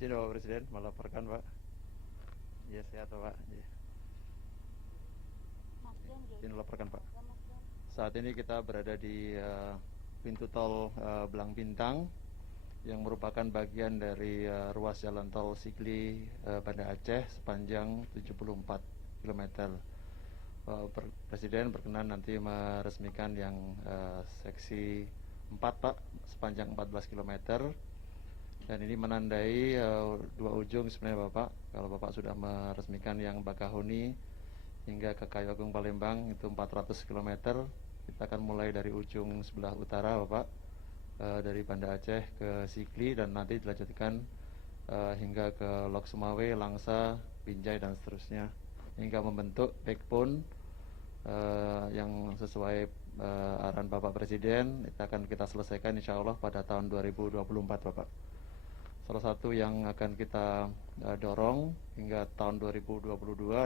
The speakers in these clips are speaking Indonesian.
Izin Bapak Presiden melaporkan Pak. Iya sehat Pak. Ya. Izin melaporkan Pak. Saat ini kita berada di pintu tol Belang Bintang yang merupakan bagian dari ruas jalan tol Sigli Banda Aceh sepanjang 74 km. Presiden berkenan nanti meresmikan yang seksi 4 Pak, sepanjang 14 km. Dan ini menandai dua ujung sebenarnya Bapak. Kalau Bapak sudah meresmikan yang Bakahuni hingga ke Kayu Agung Palembang itu 400 km. Kita akan mulai dari ujung sebelah utara Bapak, dari Banda Aceh ke Sigli, dan nanti dilanjutkan hingga ke Lok Sumawe, Langsa, Binjai, dan seterusnya, hingga membentuk backbone yang sesuai arahan Bapak Presiden. Itu akan kita selesaikan insya Allah pada tahun 2024 Bapak. Salah satu yang akan kita dorong hingga tahun 2022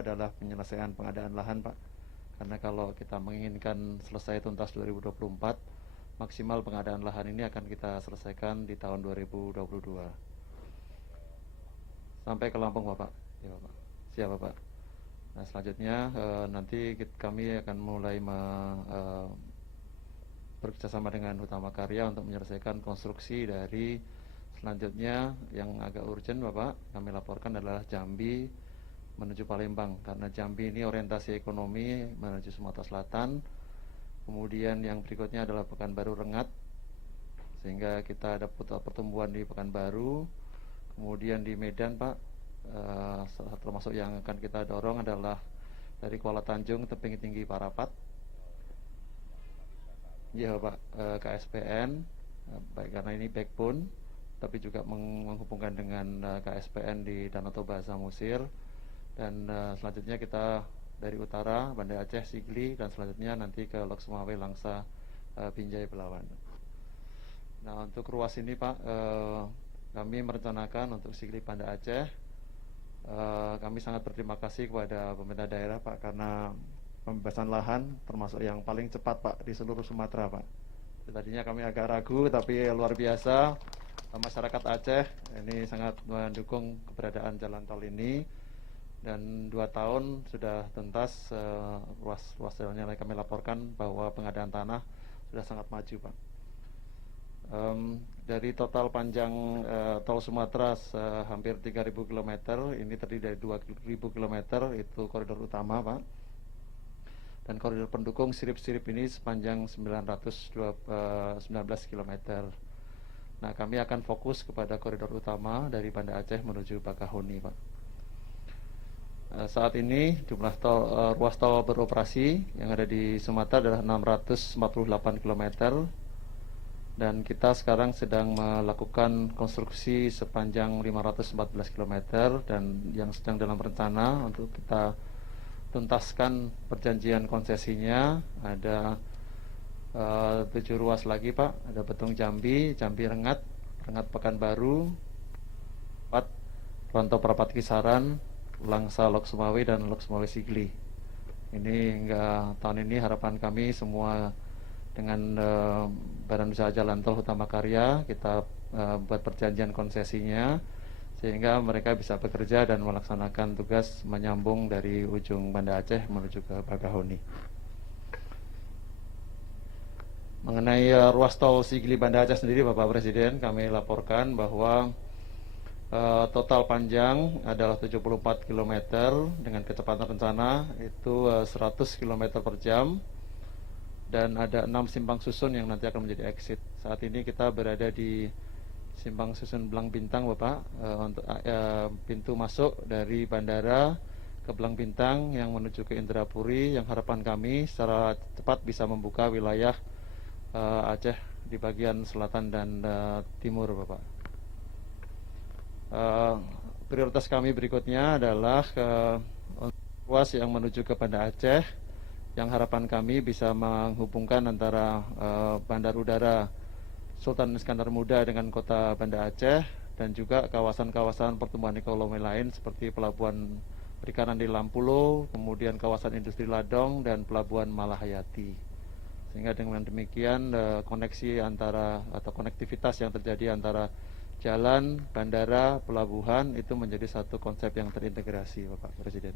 adalah penyelesaian pengadaan lahan Pak. Karena kalau kita menginginkan selesai tuntas 2024, maksimal pengadaan lahan ini akan kita selesaikan di tahun 2022. Sampai ke Lampung Bapak. Ya Bapak. Siap Bapak. Nah selanjutnya nanti kami akan mulai bekerjasama dengan Utama Karya untuk menyelesaikan konstruksi dari selanjutnya. Yang agak urgent Bapak kami laporkan adalah Jambi menuju Palembang, karena Jambi ini orientasi ekonomi menuju Sumatera Selatan. Kemudian yang berikutnya adalah Pekanbaru Rengat, sehingga kita ada pertumbuhan di Pekanbaru. Kemudian di Medan Pak, termasuk yang akan kita dorong adalah dari Kuala Tanjung Tebing Tinggi Parapat. Ya Pak, KSPN, baik karena ini backbone, tapi juga menghubungkan dengan KSPN di Danau Toba Samosir. Dan selanjutnya kita dari utara Banda Aceh, Sigli, dan selanjutnya nanti ke Lok Sumawe, Langsa, Binjai, Belawan. Nah untuk ruas ini Pak, kami merencanakan untuk Sigli Banda Aceh, kami sangat berterima kasih kepada pemerintah daerah Pak, karena pembebasan lahan termasuk yang paling cepat Pak di seluruh Sumatera Pak. Tadinya kami agak ragu, tapi luar biasa masyarakat Aceh ini sangat mendukung keberadaan jalan tol ini. Dan 2 tahun sudah tuntas ruas jalannya. Kami laporkan bahwa pengadaan tanah sudah sangat maju Pak. Dari total panjang tol Sumatera hampir 3.000 km, ini terdiri dari 2.000 km itu koridor utama Pak. Dan koridor pendukung sirip-sirip ini sepanjang 19 km. Nah kami akan fokus kepada koridor utama dari Banda Aceh menuju Bakahuni Pak. Saat ini jumlah ruas tol beroperasi yang ada di Sumatera adalah 648 km. Dan kita sekarang sedang melakukan konstruksi sepanjang 514 km. Dan yang sedang dalam rencana untuk kita tuntaskan perjanjian konsesinya ada 7 ruas lagi Pak. Ada Betung Jambi, Jambi Rengat, Rengat Pekanbaru, Rantau Perapat Kisaran, Langsa Lok Sumawe, dan Lok Sumawe Sigli. Ini hingga tahun ini harapan kami semua dengan Badan Usaha Jalan Tol Utama Karya kita buat perjanjian konsesinya, sehingga mereka bisa bekerja dan melaksanakan tugas menyambung dari ujung Banda Aceh menuju ke Bakahuni. Mengenai ruas tol Sigli Banda Aceh sendiri, Bapak Presiden, kami laporkan bahwa total panjang adalah 74 km dengan kecepatan rencana itu 100 km per jam, dan ada 6 simpang susun yang nanti akan menjadi exit. Saat ini kita berada di simpang susun Belang Bintang, Bapak, untuk pintu masuk dari bandara ke Belang Bintang yang menuju ke Indrapuri, yang harapan kami secara cepat bisa membuka wilayah Aceh di bagian selatan dan timur, Bapak. Prioritas kami berikutnya adalah ruas yang menuju ke Banda Aceh, yang harapan kami bisa menghubungkan antara bandar udara Sultan Iskandar Muda dengan kota Banda Aceh, dan juga kawasan-kawasan pertumbuhan ekonomi lain seperti pelabuhan perikanan di Lampulo, kemudian kawasan industri Ladong, dan pelabuhan Malahayati. Sehingga dengan demikian koneksi antara atau konektivitas yang terjadi antara jalan, bandara, pelabuhan itu menjadi satu konsep yang terintegrasi, Bapak Presiden.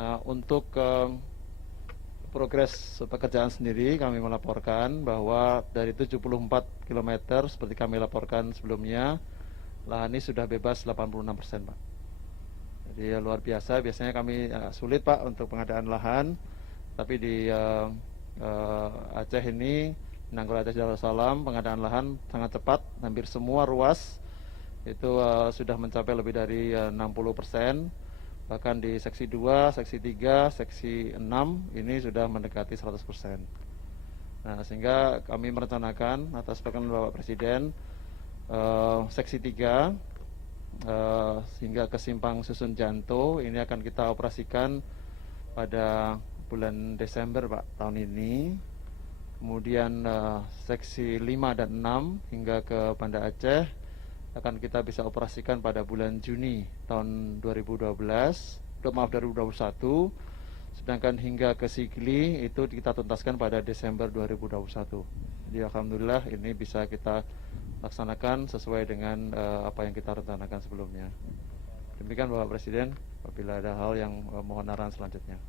Nah, untuk progres pekerjaan sendiri, kami melaporkan bahwa dari 74 km seperti kami laporkan sebelumnya, lahan ini sudah bebas 86%, Pak. Jadi luar biasa. Biasanya kami sulit, Pak, untuk pengadaan lahan, tapi di Aceh ini, Nanggroe Aceh Darussalam, pengadaan lahan sangat cepat. Hampir semua ruas itu sudah mencapai lebih dari 60%. Bahkan di seksi 2, seksi 3, seksi 6 ini sudah mendekati 100%. Nah, sehingga kami merencanakan atas perkenan Bapak Presiden, seksi 3 hingga ke simpang Susun Janto ini akan kita operasikan pada bulan Desember, Pak, tahun ini. Kemudian seksi 5 dan 6 hingga ke Banda Aceh akan kita bisa operasikan pada bulan Juni tahun 2021. Sedangkan hingga ke Sigli itu kita tuntaskan pada Desember 2021. Jadi alhamdulillah ini bisa kita laksanakan sesuai dengan apa yang kita rencanakan sebelumnya. Demikian Bapak Presiden, apabila ada hal yang mohon arahan selanjutnya.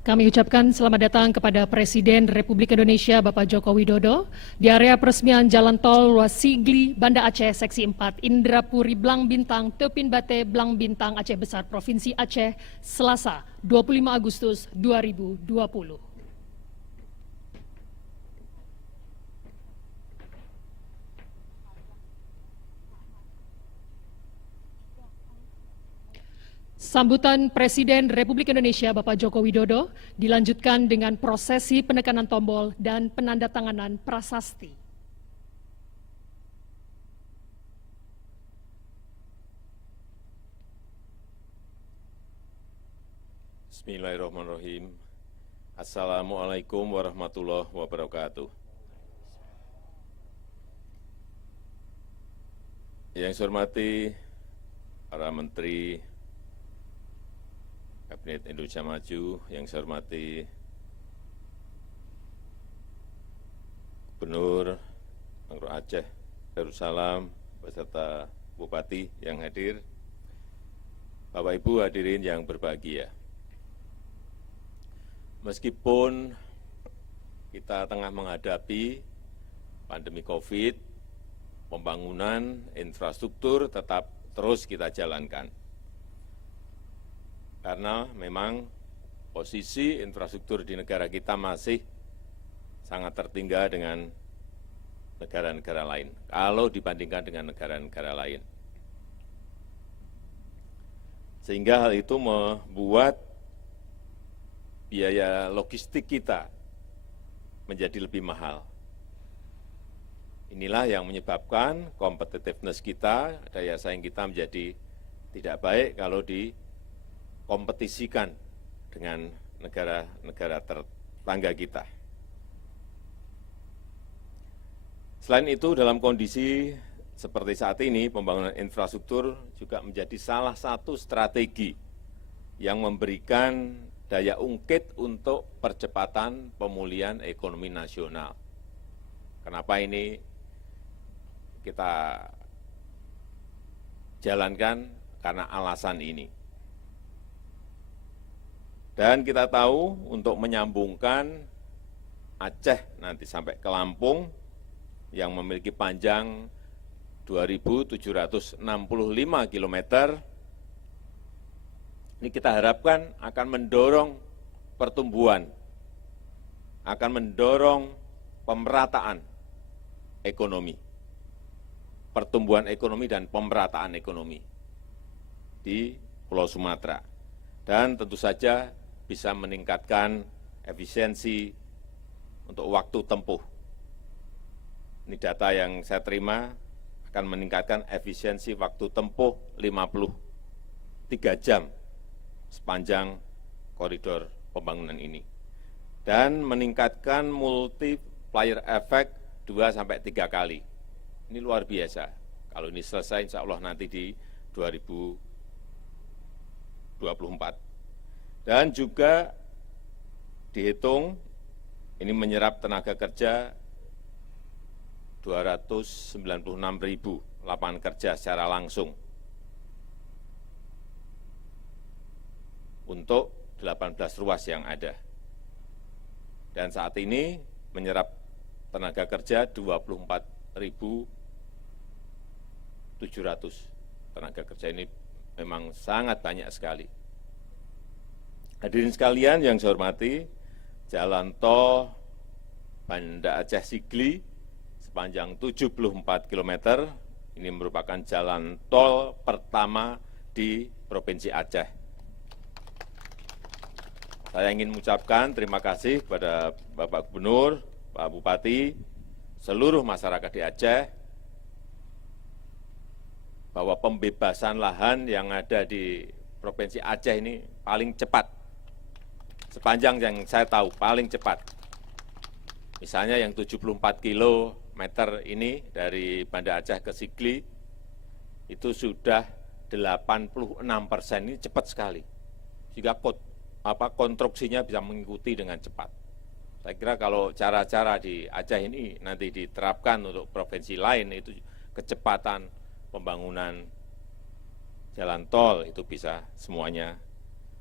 Kami ucapkan selamat datang kepada Presiden Republik Indonesia Bapak Joko Widodo di area peresmian Jalan Tol Ruas Sigli Banda Aceh Seksi 4 Indrapuri Belang Bintang Tepin Bate Belang Bintang Aceh Besar Provinsi Aceh Selasa 25 Agustus 2020. Sambutan Presiden Republik Indonesia Bapak Joko Widodo dilanjutkan dengan prosesi penekanan tombol dan penandatanganan prasasti. Bismillahirrahmanirrahim. Assalamualaikum warahmatullahi wabarakatuh. Yang saya hormati para Menteri Kabinet Indonesia Maju, yang saya hormati Gubernur Bangro Aceh Darussalam beserta Bupati yang hadir, Bapak Ibu hadirin yang berbahagia. Meskipun kita tengah menghadapi pandemi COVID, pembangunan infrastruktur tetap terus kita jalankan. Karena memang posisi infrastruktur di negara kita masih sangat tertinggal dengan negara-negara lain, kalau dibandingkan dengan negara-negara lain. Sehingga hal itu membuat biaya logistik kita menjadi lebih mahal. Inilah yang menyebabkan competitiveness kita, daya saing kita menjadi tidak baik kalau dikompetisikan dengan negara-negara tetangga kita. Selain itu, dalam kondisi seperti saat ini, pembangunan infrastruktur juga menjadi salah satu strategi yang memberikan daya ungkit untuk percepatan pemulihan ekonomi nasional. Kenapa ini kita jalankan? Karena alasan ini. Dan kita tahu untuk menyambungkan Aceh nanti sampai ke Lampung yang memiliki panjang 2.765 km, ini kita harapkan akan mendorong pertumbuhan, akan mendorong pemerataan ekonomi, pertumbuhan ekonomi dan pemerataan ekonomi di Pulau Sumatera. Dan tentu saja bisa meningkatkan efisiensi untuk waktu tempuh. Ini data yang saya terima akan meningkatkan efisiensi waktu tempuh 53 jam sepanjang koridor pembangunan ini, dan meningkatkan multiplier effect 2-3 kali. Ini luar biasa. Kalau ini selesai, insya Allah nanti di 2024. Dan juga dihitung, ini menyerap tenaga kerja 296.000 lapangan kerja secara langsung untuk 18 ruas yang ada. Dan saat ini menyerap tenaga kerja 24.700 tenaga kerja. Ini memang sangat banyak sekali. Hadirin sekalian yang saya hormati, jalan tol Banda Aceh Sigli sepanjang 74 km, ini merupakan jalan tol pertama di Provinsi Aceh. Saya ingin mengucapkan terima kasih kepada Bapak Gubernur, Pak Bupati, seluruh masyarakat di Aceh, bahwa pembebasan lahan yang ada di Provinsi Aceh ini paling cepat. Sepanjang yang saya tahu, paling cepat. Misalnya yang 74 kilometer ini dari Banda Aceh ke Sigli, itu sudah 86%, ini cepat sekali. Sehingga konstruksinya bisa mengikuti dengan cepat. Saya kira kalau cara-cara di Aceh ini nanti diterapkan untuk provinsi lain, itu kecepatan pembangunan jalan tol itu bisa semuanya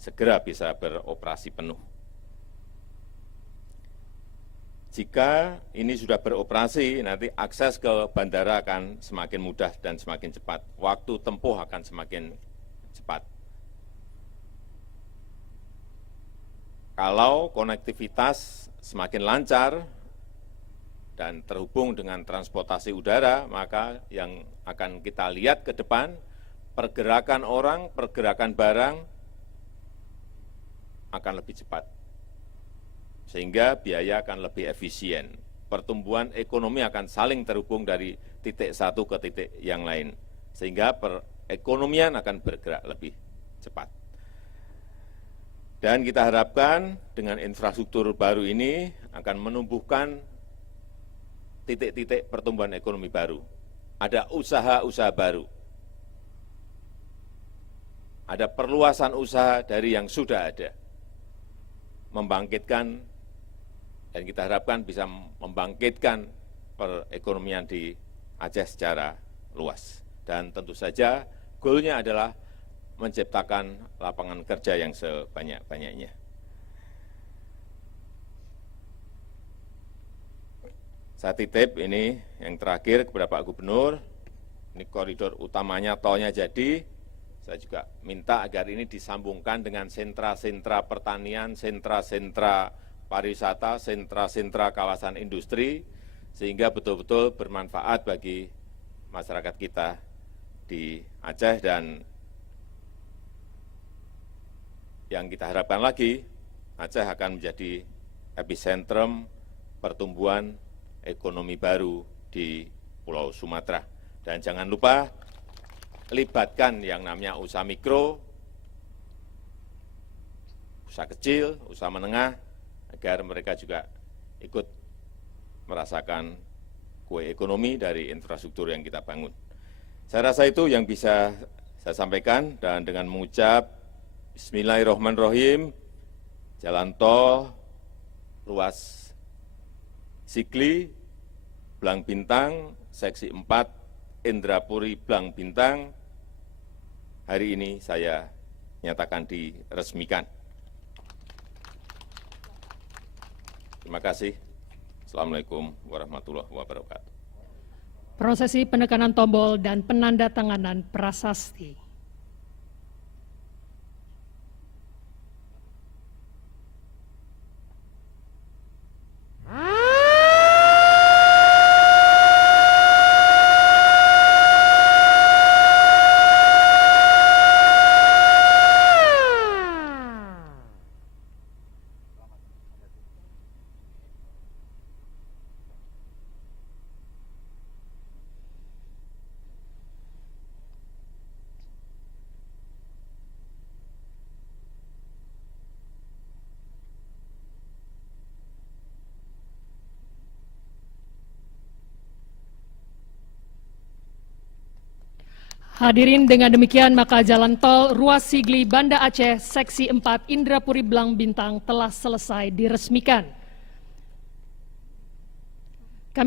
segera bisa beroperasi penuh. Jika ini sudah beroperasi, nanti akses ke bandara akan semakin mudah dan semakin cepat. Waktu tempuh akan semakin cepat. Kalau konektivitas semakin lancar dan terhubung dengan transportasi udara, maka yang akan kita lihat ke depan pergerakan orang, pergerakan barang akan lebih cepat, sehingga biaya akan lebih efisien. Pertumbuhan ekonomi akan saling terhubung dari titik satu ke titik yang lain, sehingga perekonomian akan bergerak lebih cepat. Dan kita harapkan dengan infrastruktur baru ini akan menumbuhkan titik-titik pertumbuhan ekonomi baru. Ada usaha-usaha baru, ada perluasan usaha dari yang sudah ada, membangkitkan, dan kita harapkan bisa membangkitkan perekonomian di Aceh secara luas. Dan tentu saja goalnya adalah menciptakan lapangan kerja yang sebanyak-banyaknya. Saya titip ini yang terakhir kepada Pak Gubernur, ini koridor utamanya tolnya jadi, saya juga minta agar ini disambungkan dengan sentra-sentra pertanian, sentra-sentra pariwisata, sentra-sentra kawasan industri, sehingga betul-betul bermanfaat bagi masyarakat kita di Aceh. Dan yang kita harapkan lagi, Aceh akan menjadi epicentrum pertumbuhan ekonomi baru di Pulau Sumatera. Dan jangan lupa libatkan yang namanya usaha mikro, usaha kecil, usaha menengah, agar mereka juga ikut merasakan kue ekonomi dari infrastruktur yang kita bangun. Saya rasa itu yang bisa saya sampaikan, dan dengan mengucap Bismillahirrahmanirrahim, jalan tol ruas Sigli, Blang Bintang, seksi 4, Indrapuri, Blang Bintang, hari ini saya nyatakan diresmikan. Terima kasih. Assalamualaikum warahmatullahi wabarakatuh. Prosesi penekanan tombol dan penandatanganan prasasti. Hadirin, dengan demikian maka jalan tol ruas Sigli Banda Aceh seksi 4 Indrapuri Blang Bintang telah selesai diresmikan.